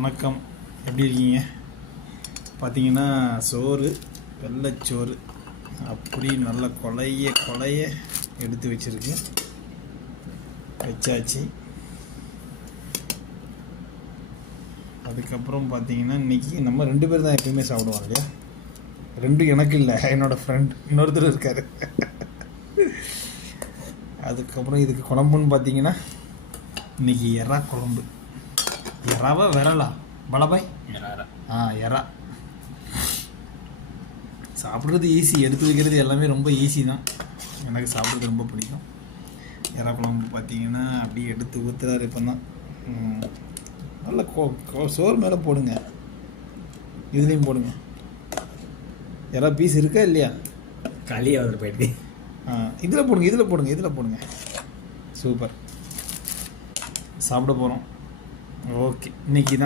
வணக்கம், எப்படி இருக்கீங்க? பார்த்தீங்கன்னா சோறு, வெள்ளைச்சோறு அப்படி நல்ல கொலைய எடுத்து வச்சாச்சு. அதுக்கப்புறம் பார்த்தீங்கன்னா இன்றைக்கி நம்ம 2 பேர் தான் எப்பயுமே சாப்பிடுவோம் இல்லையா? 2 எனக்கு இல்லை, என்னோடய ஃப்ரெண்ட் இன்னொருத்தர் இருக்கார். அதுக்கப்புறம் இதுக்கு குழம்புன்னு பார்த்தீங்கன்னா இன்றைக்கி எறா குழம்பு. எறாவா விரலா பலபாய்? எறா சாப்பிட்றது ஈஸி, எடுத்து வைக்கிறது எல்லாமே ரொம்ப ஈஸி தான். எனக்கு சாப்பிட்றது ரொம்ப பிடிக்கும். எறா குழம்பு பார்த்தீங்கன்னா அப்படியே எடுத்து ஊற்றுறாரு இப்போ தான். நல்ல சோறு மேலே போடுங்க, இதுலேயும் போடுங்க. எறா பீஸ் இருக்கா இல்லையா? களியாக போயிட்டு இதில் போடுங்க. சூப்பர், சாப்பிட போகிறோம். ஓகே, இன்றைக்கி தான்